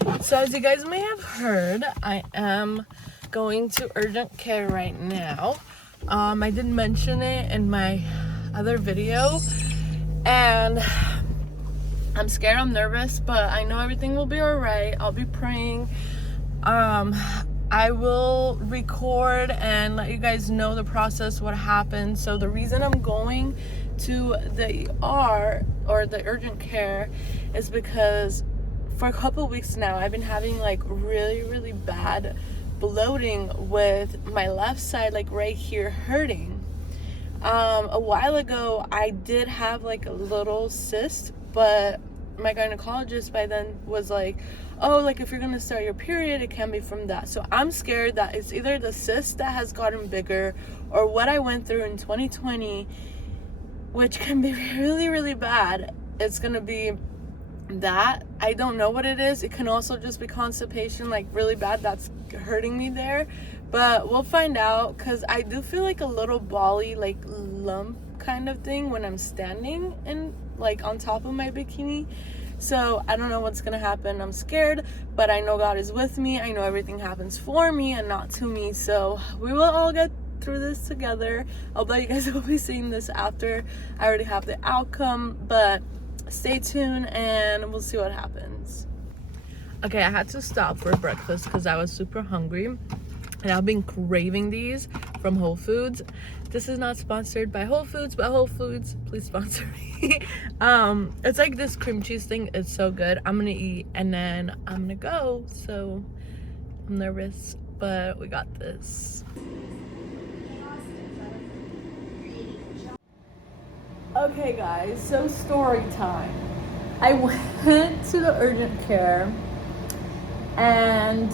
So as you guys may have heard, I am going to urgent care right now. I did mention it in my other video, and I'm scared, I'm nervous, but I know everything will be all right. I'll be praying. I will record and let you guys know the process, what happened. So the reason I'm going to the ER or the urgent care is because for a couple weeks now I've been having like really bad bloating with my left side, like right here, hurting. A while ago I did have like a little cyst, but my gynecologist by then was like, oh, like if you're gonna start your period, it can be from that. So I'm scared that it's either the cyst that has gotten bigger or what I went through in 2020, which can be really bad. It's gonna be that. I don't know what it is. It can also just be constipation, like really bad, that's hurting me there, but we'll find out, because I do feel like a little bally, like lump kind of thing when I'm standing and like on top of my bikini. So I don't know what's gonna happen. I'm scared, but I know God is with me. I know everything happens for me and not to me, so we will all get through this together. Although you guys will be seeing this after I already have the outcome, but stay tuned and we'll see what happens. Okay, I had to stop for breakfast because I was super hungry, and I've been craving these from Whole Foods. This is not sponsored by Whole Foods, but Whole Foods, please sponsor me. It's like this cream cheese thing. It's so good. I'm gonna eat and then I'm gonna go. So I'm nervous, but we got this. Okay guys, so story time. I went to the urgent care, and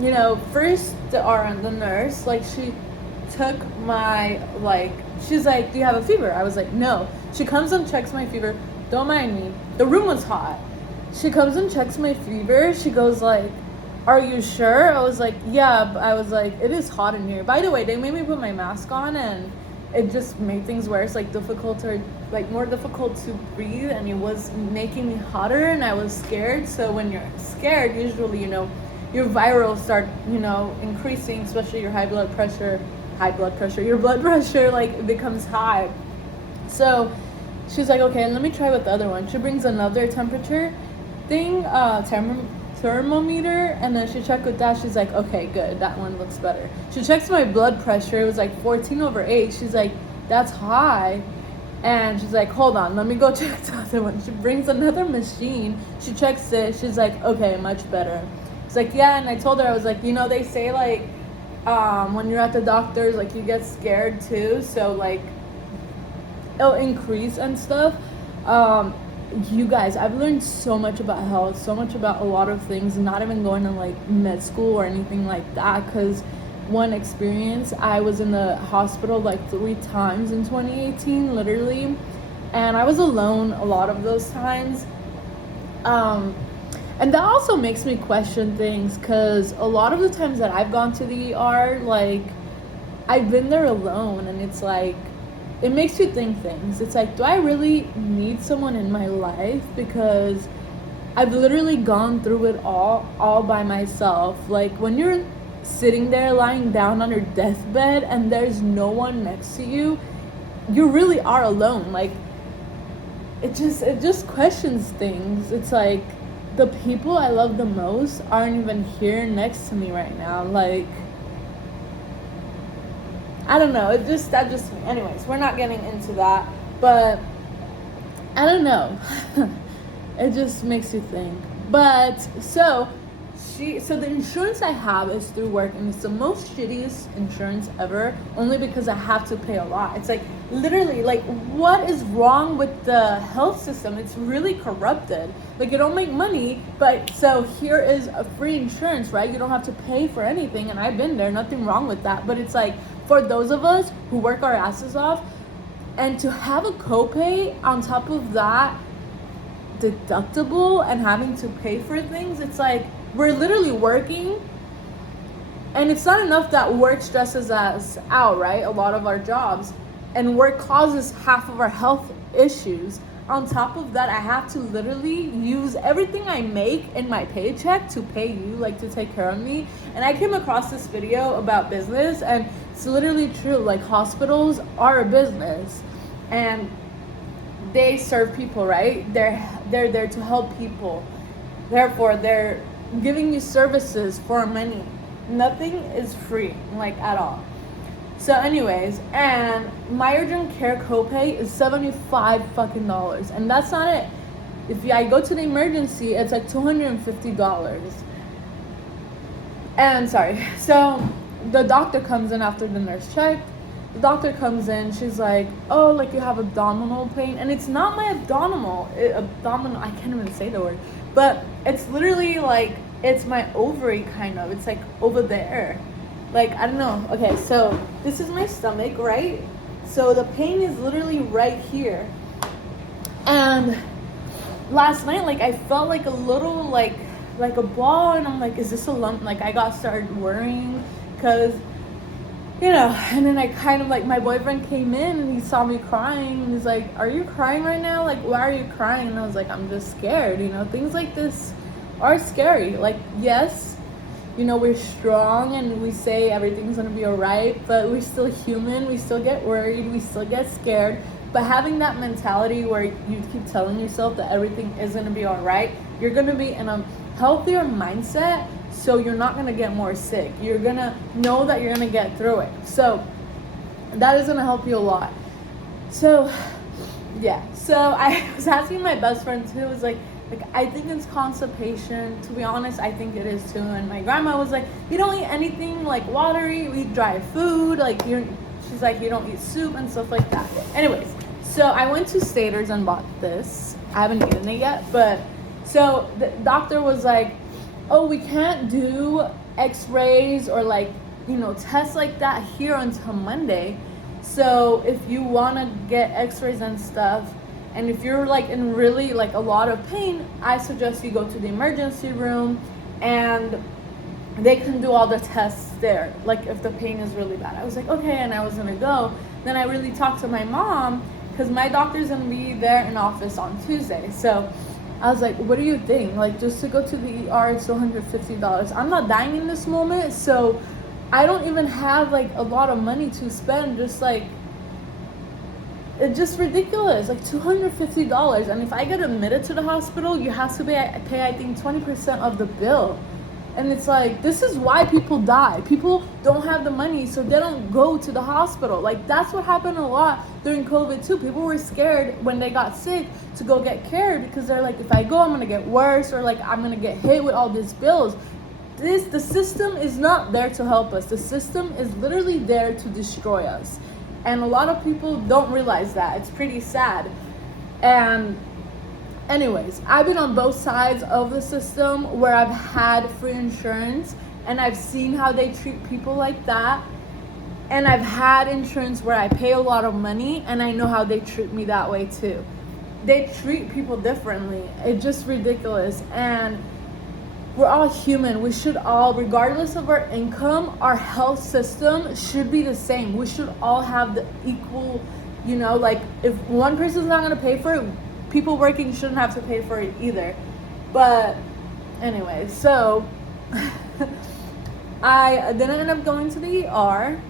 you know, first the RN, the nurse, like she took my, like, she's like, do you have a fever? I was like, no. She comes and checks my fever. Don't mind me. The room was hot. She comes and checks my fever. She goes like, are you sure? I was like, yeah. I was like, it is hot in here. By the way, they made me put my mask on, and it just made things worse, like more difficult to breathe, and it was making me hotter, and I was scared. So when you're scared, usually, you know, your viral start, you know, increasing, especially your blood pressure, your blood pressure, like, it becomes high. So she's like, okay, let me try with the other one. She brings another temperature thing, thermometer, and then she checked with that. She's like, okay, good, that one looks better. She checks my blood pressure. It was like 14/8. She's like, that's high. And she's like, hold on, let me go check the other one. She brings another machine. She checks it. She's like, okay, much better. It's like, yeah. And I told her, I was like, you know, they say like, when you're at the doctor's, like, you get scared too, so like it'll increase and stuff. You guys, I've learned so much about health, so much about a lot of things, not even going to like med school or anything like that, because one experience, I was in the hospital like 3 times in 2018, literally, and I was alone a lot of those times. And that also makes me question things, because a lot of the times that I've gone to the ER, like, I've been there alone, and it's like, it makes you think things. It's like, do I really need someone in my life? Because I've literally gone through it all by myself. Like, when you're sitting there lying down on your deathbed and there's no one next to you, you really are alone. Like, it just questions things. It's like, the people I love the most aren't even here next to me right now. Like, I don't know. That just me. Anyways, we're not getting into that, but I don't know. It just makes you think. But so the insurance I have is through work, and it's the most shittiest insurance ever, only because I have to pay a lot. It's like, literally, like, what is wrong with the health system? It's really corrupted. Like, you don't make money, but so here is a free insurance, right? You don't have to pay for anything, and I've been there, nothing wrong with that. But it's like, for those of us who work our asses off, and to have a copay on top of that, deductible, and having to pay for things, it's like, we're literally working, and it's not enough that work stresses us out, right? A lot of our jobs, and work causes half of our health issues. on top of that, I have to literally use everything I make in my paycheck to pay you, like to take care of me. And I came across this video about business, and it's literally true. Like, hospitals are a business, and they serve people, right? They're there to help people. Therefore, they're giving you services for money. Nothing is free, like, at all. So anyways, and my urgent care copay is $75 fucking dollars, and that's not it. If I go to the emergency, it's like $250. And sorry, so the doctor comes in after the nurse checked. The doctor comes in, she's like, oh, like, you have abdominal pain. And it's not my abdominal, I can't even say the word, but it's literally like, it's my ovary, kind of. It's like over there. Like, I don't know. Okay, so this is my stomach, right? So the pain is literally right here. And last night, like, I felt like a little, like a ball, and I'm like, is this a lump? Like, I got started worrying, because, you know, and then I kind of, like, my boyfriend came in and he saw me crying, and he's like, are you crying right now? Like, why are you crying? And I was like, I'm just scared, you know, things like this are scary. Like, yes, you know, we're strong and we say everything's gonna be all right, but we're still human. We still get worried, we still get scared. But having that mentality where you keep telling yourself that everything is gonna be all right, you're gonna be in a healthier mindset, so you're not gonna get more sick. You're gonna know that you're gonna get through it. So that is gonna help you a lot. So yeah, so I was asking my best friend too, was like, I think it's constipation. To be honest, I think it is too. And my grandma was like, you don't eat anything like watery, you eat dry food, like she's like, you don't eat soup and stuff like that. Anyways, so I went to Staters and bought this. I haven't eaten it yet, but so the doctor was like, oh, we can't do x-rays or, like, you know, tests like that here until Monday. So if you want to get x-rays and stuff, and if you're, like, in really, like, a lot of pain, I suggest you go to the emergency room and they can do all the tests there, like, if the pain is really bad. I was like, okay, and I was gonna go. Then I really talked to my mom, because my doctor's gonna be there in office on Tuesday. So I was like, what do you think? Like, just to go to the ER, it's $250. I'm not dying in this moment, so I don't even have, like, a lot of money to spend, just, like, it's just ridiculous, like $250. And if I get admitted to the hospital, you have to pay I think 20% of the bill. And it's like, this is why people die. People don't have the money, so they don't go to the hospital. Like, that's what happened a lot during COVID too. People were scared when they got sick to go get care, because they're like, if I go, I'm gonna get worse, or like, I'm gonna get hit with all these bills. The system is not there to help us. The system is literally there to destroy us. And a lot of people don't realize that. It's pretty sad. And anyways, I've been on both sides of the system where I've had free insurance, and I've seen how they treat people like that. And I've had insurance where I pay a lot of money, and I know how they treat me that way too. They treat people differently. It's just ridiculous. And we're all human. We should all, regardless of our income, our health system should be the same. We should all have the equal, you know, like, if one person's not gonna pay for it, people working shouldn't have to pay for it either. But anyway, so I didn't end up going to the ER,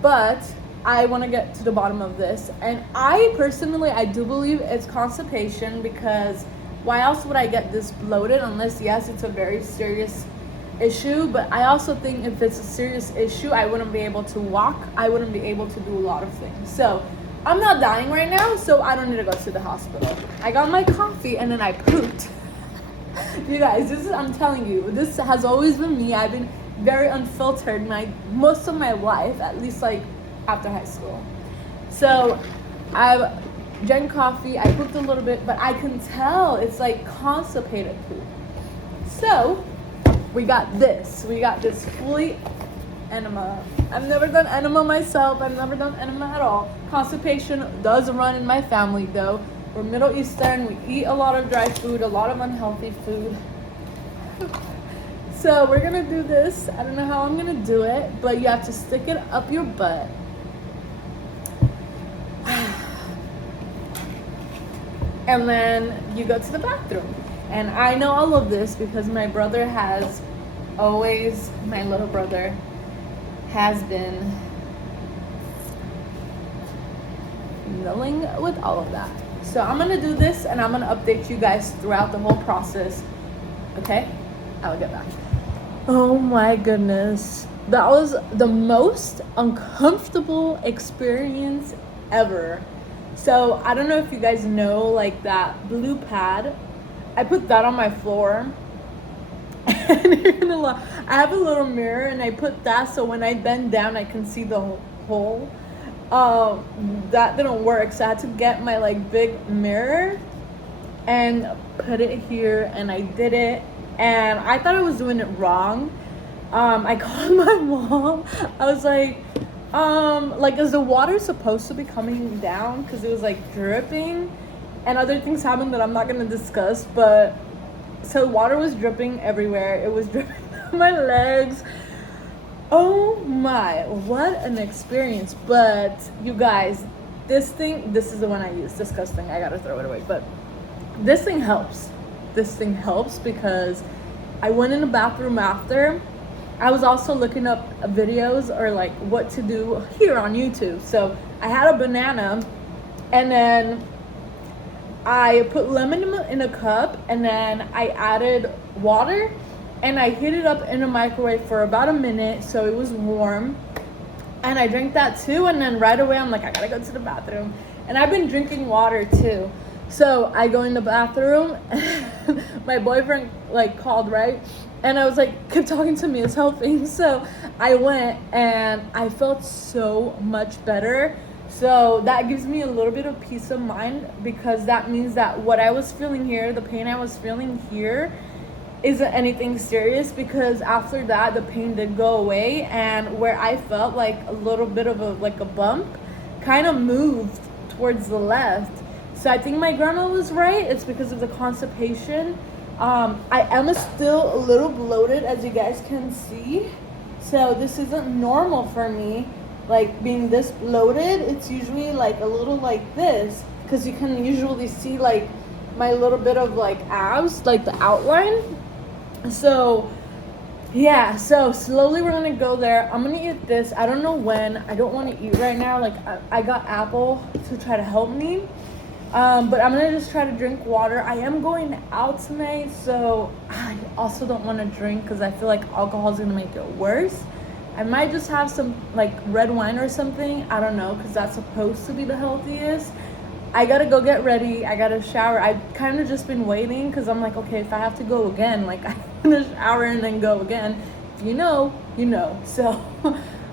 but I want to get to the bottom of this. And I personally, I do believe it's constipation, because why else would I get this bloated unless, yes, it's a very serious issue. But I also think if it's a serious issue, I wouldn't be able to walk. I wouldn't be able to do a lot of things. So I'm not dying right now, so I don't need to go to the hospital. I got my coffee and then I pooped. You guys, I'm telling you, this has always been me. I've been very unfiltered most of my life, at least like after high school. So I've drank coffee, I pooped a little bit, but I can tell it's like constipated poop. So we got this fully enema. I've never done enema myself. I've never done enema at all. Constipation does run in my family though. We're Middle Eastern. We eat a lot of dry food, a lot of unhealthy food. So we're gonna do this. I don't know how I'm gonna do it, but you have to stick it up your butt. and then you go to the bathroom. And I know all of this because my little brother has been dealing with all of that. So I'm gonna do this and I'm gonna update you guys throughout the whole process. Okay? I'll get back. Oh my goodness. That was the most uncomfortable experience ever. So I don't know if you guys know, like that blue pad, I put that on my floor. And you're gonna laugh. I have a little mirror and I put that so when I bend down I can see the hole. That didn't work, so I had to get my like big mirror and put it here, and I did it, and I thought I was doing it wrong. I called my mom. I was like, is the water supposed to be coming down? Because it was like dripping, and other things happened that I'm not gonna discuss, but so water was dripping everywhere. It was dripping on my legs. Oh my, what an experience. But you guys, this is the one I use. Disgusting. I gotta throw it away. But this thing helps. This thing helps because I went in the bathroom after. I was also looking up videos or like what to do here on YouTube. So I had a banana and then I put lemon in a cup and then I added water and I heated it up in a microwave for about a minute so it was warm. And I drank that too, and then right away I'm like, I gotta go to the bathroom. And I've been drinking water too. So I go in the bathroom, my boyfriend like called, right? And I was like, kept talking to me, it's helping. So I went and I felt so much better. So that gives me a little bit of peace of mind because that means that what I was feeling here, the pain I was feeling here, isn't anything serious, because after that the pain did go away, and where I felt like a little bit of a bump kind of moved towards the left. So I think my grandma was right. It's because of the constipation. I am still a little bloated, as you guys can see, so this isn't normal for me, like being this bloated. It's usually like a little like this, because you can usually see like my little bit of like abs, like the outline. So yeah, so slowly we're gonna go there. I'm gonna eat this. I don't know when. I don't want to eat right now. Like I got apple to try to help me, but I'm gonna just try to drink water. I am going out tonight, so I also don't want to drink because I feel like alcohol is gonna make it worse. I might just have some like red wine or something. I don't know, because that's supposed to be the healthiest. I gotta go get ready. I gotta shower. I've kind of just been waiting because I'm like, okay, if I have to go again, like I'm gonna shower and then go again. If you know, you know. So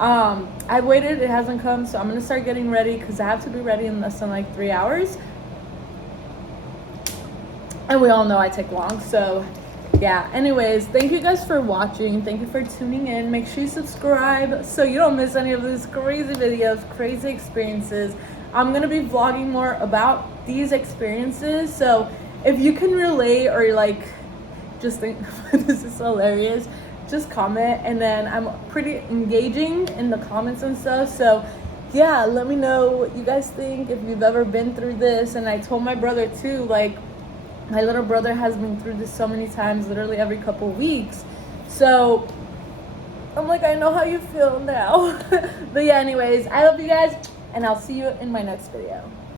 I waited, it hasn't come, so I'm gonna start getting ready because I have to be ready in less than like 3 hours. And we all know I take long, so yeah. Anyways, thank you guys for watching. Thank you for tuning in. Make sure you subscribe so you don't miss any of these crazy videos, crazy experiences. I'm gonna be vlogging more about these experiences, so if you can relate or like just think this is hilarious, just comment, and then I'm pretty engaging in the comments and stuff. So yeah, let me know what you guys think, if you've ever been through this. And I told my brother too, like my little brother has been through this so many times, literally every couple weeks. So I'm like, I know how you feel now. But yeah, anyways, I love you guys, and I'll see you in my next video.